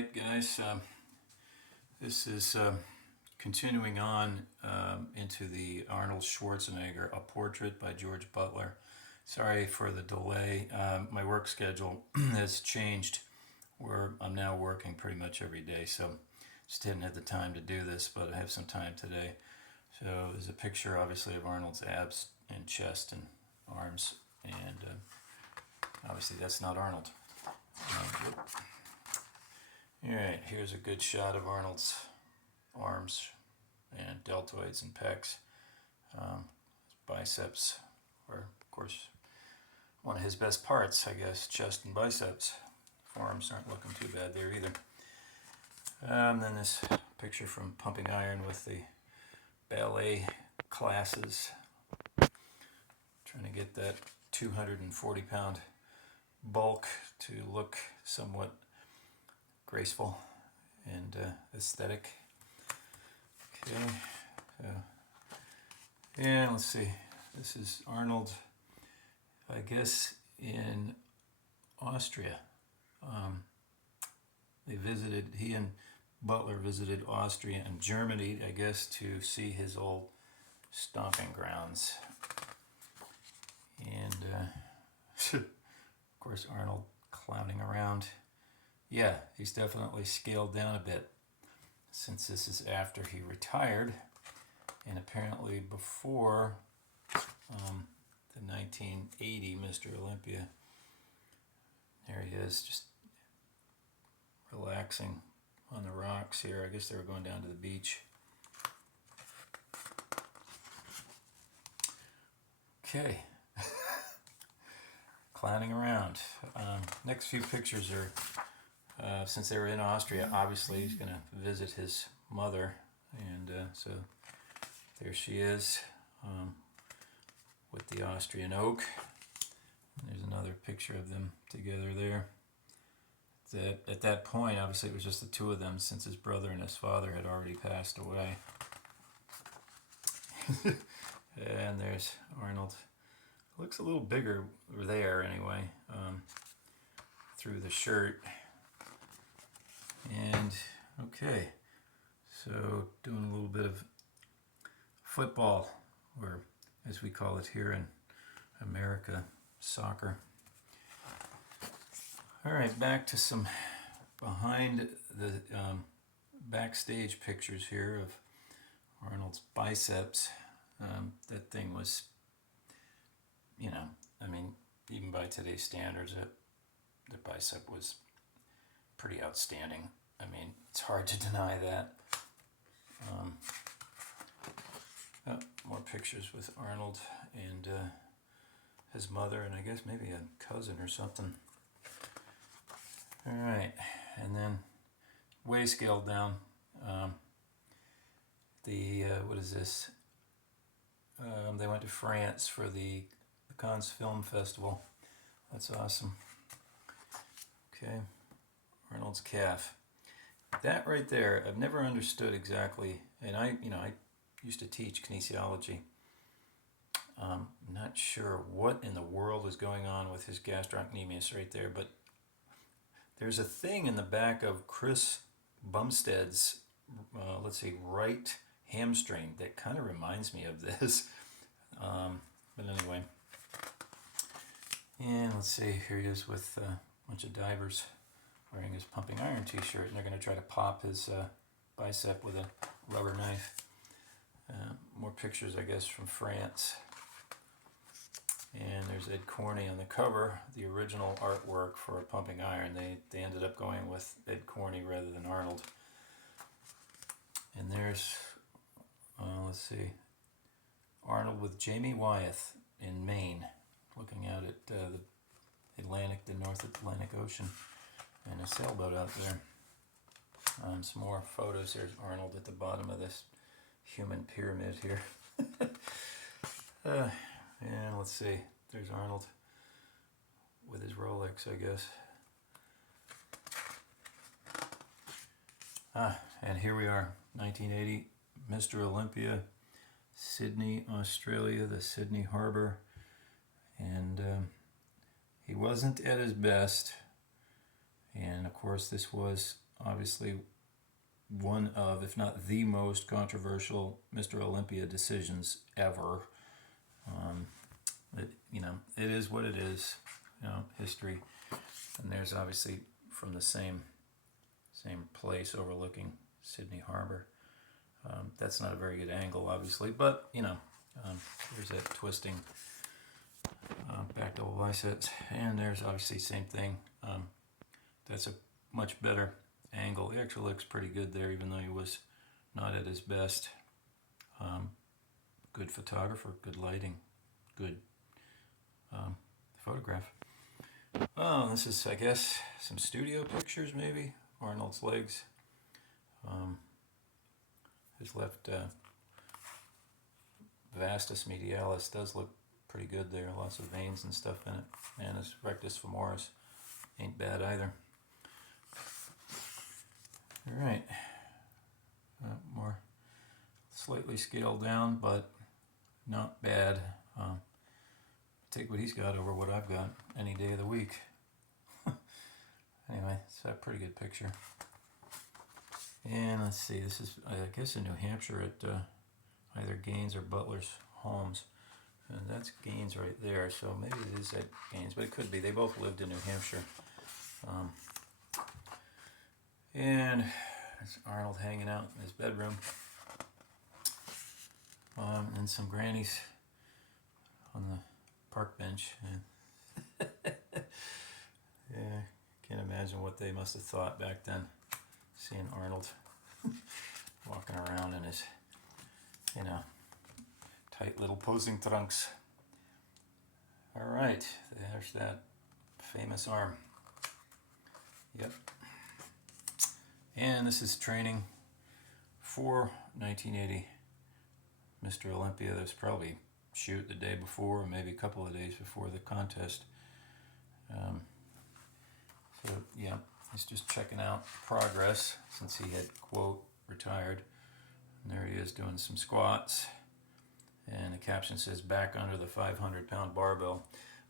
Alright guys, this is continuing on into the Arnold Schwarzenegger, A Portrait by George Butler. Sorry for the delay. My work schedule has changed where I'm now working pretty much every day, so just didn't have the time to do this, but I have some time today. So there's a picture obviously of Arnold's abs and chest and arms, and obviously that's not Arnold. Alright, here's a good shot of Arnold's arms and deltoids and pecs. Biceps are, of course, one of his best parts, I guess, chest and biceps. Forearms aren't looking too bad there either. Then this picture from Pumping Iron with the ballet classes. Trying to get that 240-pound bulk to look somewhat graceful and aesthetic. Okay, so yeah, let's see. This is Arnold, I guess, in Austria. He and Butler visited Austria and Germany, I guess, to see his old stomping grounds. And of course, Arnold clowning around. Yeah, he's definitely scaled down a bit since this is after he retired, and apparently before the 1980 Mr. Olympia. There he is, just relaxing on the rocks here. I guess they were going down to the beach. Okay. Clowning around. Next few pictures are since they were in Austria, obviously he's going to visit his mother, and so there she is with the Austrian oak. And there's another picture of them together there. At that point, obviously it was just the two of them, since his brother and his father had already passed away. And there's Arnold. Looks a little bigger there anyway, through the shirt. And okay, so doing a little bit of football, or as we call it here in America, soccer. All right, back to some behind the backstage pictures here of Arnold's biceps. That thing was, I mean, even by today's standards, the bicep was pretty outstanding. I mean, it's hard to deny that. More pictures with Arnold and his mother, and I guess maybe a cousin or something. All right, and then way scaled down. What is this? They went to France for the Cannes Film Festival. That's awesome. Okay. Arnold's calf. That right there, I've never understood exactly, and I used to teach kinesiology. I'm not sure what in the world is going on with his gastrocnemius right there, but there's a thing in the back of Chris Bumstead's, right hamstring that kind of reminds me of this. But anyway, and let's see, here he is with a bunch of divers wearing his Pumping Iron t-shirt, and they're going to try to pop his bicep with a rubber knife. More pictures, I guess, from France. And there's Ed Corney on the cover, the original artwork for Pumping Iron. They ended up going with Ed Corney rather than Arnold. And there's, let's see, Arnold with Jamie Wyeth in Maine, looking out at the North Atlantic Ocean, and a sailboat out there. Some more photos. There's Arnold at the bottom of this human pyramid here. And let's see, there's Arnold with his Rolex, I guess. And here we are, 1980, Mr. Olympia, Sydney, Australia, the Sydney Harbour. And he wasn't at his best. And of course, this was obviously one of, if not the most controversial Mr. Olympia decisions ever. It is what it is, history. And there's obviously from the same place overlooking Sydney Harbor. That's not a very good angle, obviously, but there's that twisting back double biceps, and there's obviously same thing. That's a much better angle. It actually looks pretty good there, even though he was not at his best. Good photographer, good lighting, good photograph. Oh, this is, I guess, some studio pictures, maybe. Arnold's legs. His left vastus medialis does look pretty good there. Lots of veins and stuff in it. And his rectus femoris ain't bad either. All right. More slightly scaled down, but not bad. Take what he's got over what I've got any day of the week. Anyway, it's a pretty good picture. And let's see, this is, I guess, in New Hampshire at either Gaines or Butler's homes. And that's Gaines right there, so maybe it is at Gaines, but it could be. They both lived in New Hampshire. And there's Arnold hanging out in his bedroom. And some grannies on the park bench. And yeah, can't imagine what they must have thought back then, seeing Arnold walking around in his, tight little posing trunks. All right, there's that famous arm. Yep. And this is training for 1980 Mr. Olympia. There's probably shoot the day before, or maybe a couple of days before the contest. So yeah, he's just checking out progress since he had, quote, retired. And there he is doing some squats. And the caption says, back under the 500-pound barbell.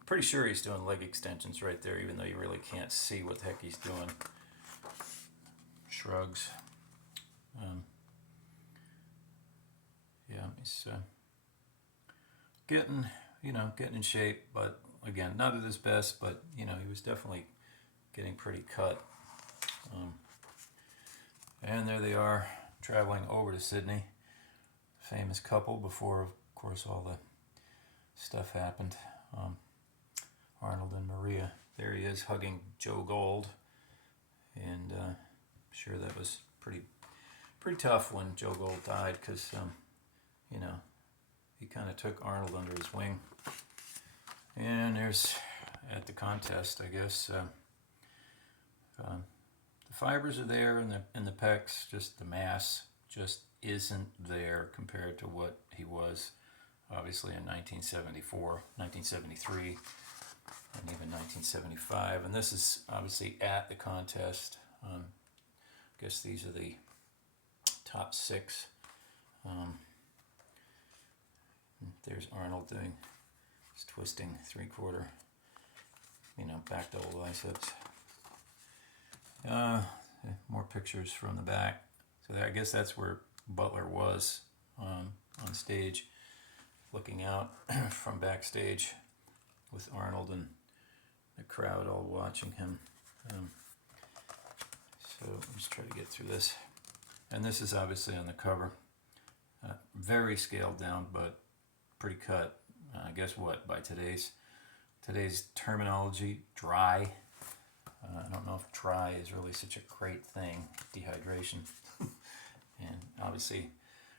I'm pretty sure he's doing leg extensions right there, even though you really can't see what the heck he's doing. Shrugs. Yeah, he's getting in shape, but again, not at his best, but he was definitely getting pretty cut. And there they are, traveling over to Sydney. Famous couple before, of course, all the stuff happened. Arnold and Maria. There he is hugging Joe Gold, and I'm sure that was pretty tough when Joe Gold died, because he kind of took Arnold under his wing. And there's, at the contest, I guess, the fibers are there in the pecs, just the mass just isn't there compared to what he was, obviously, in 1974, 1973, and even 1975. And this is obviously at the contest. I guess these are the top 6. There's Arnold doing his twisting 3/4, back double biceps. More pictures from the back. So I guess that's where Butler was on stage, looking out from backstage with Arnold and the crowd all watching him. So let's try to get through this. And this is obviously on the cover. Very scaled down, but pretty cut. I guess what, by today's terminology, dry. I don't know if dry is really such a great thing, dehydration. And obviously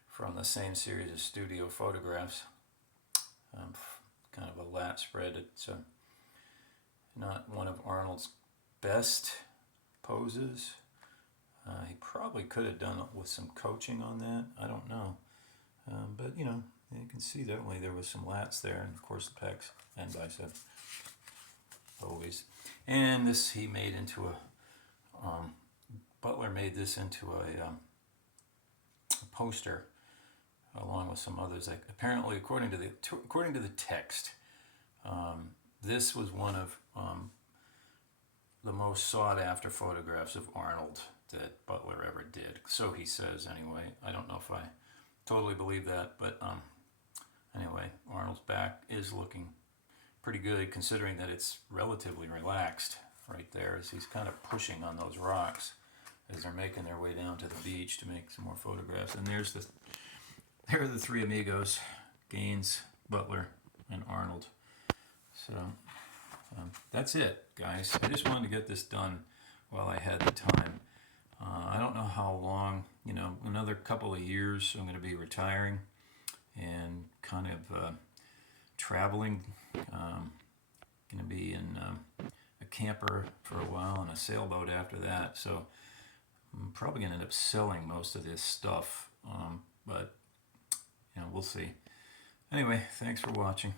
from the same series of studio photographs, kind of a lat spread. It's not one of Arnold's best poses. He probably could have done it with some coaching on that. I don't know. But you can see definitely there was some lats there, and of course the pecs and biceps. Always. And this he made into Butler made this into a poster along with some others. Like, apparently, according to the text, this was one of the most sought after photographs of Arnold that Butler ever did. So he says anyway. I don't know if I totally believe that, but anyway, Arnold's back is looking pretty good considering that it's relatively relaxed right there as he's kind of pushing on those rocks as they're making their way down to the beach to make some more photographs. And there are the three amigos, Gaines, Butler, and Arnold. So that's it, guys. I just wanted to get this done while I had the time. I don't know how long, another couple of years I'm going to be retiring and kind of traveling. Going to be in a camper for a while and a sailboat after that. So I'm probably going to end up selling most of this stuff, but we'll see. Anyway, thanks for watching.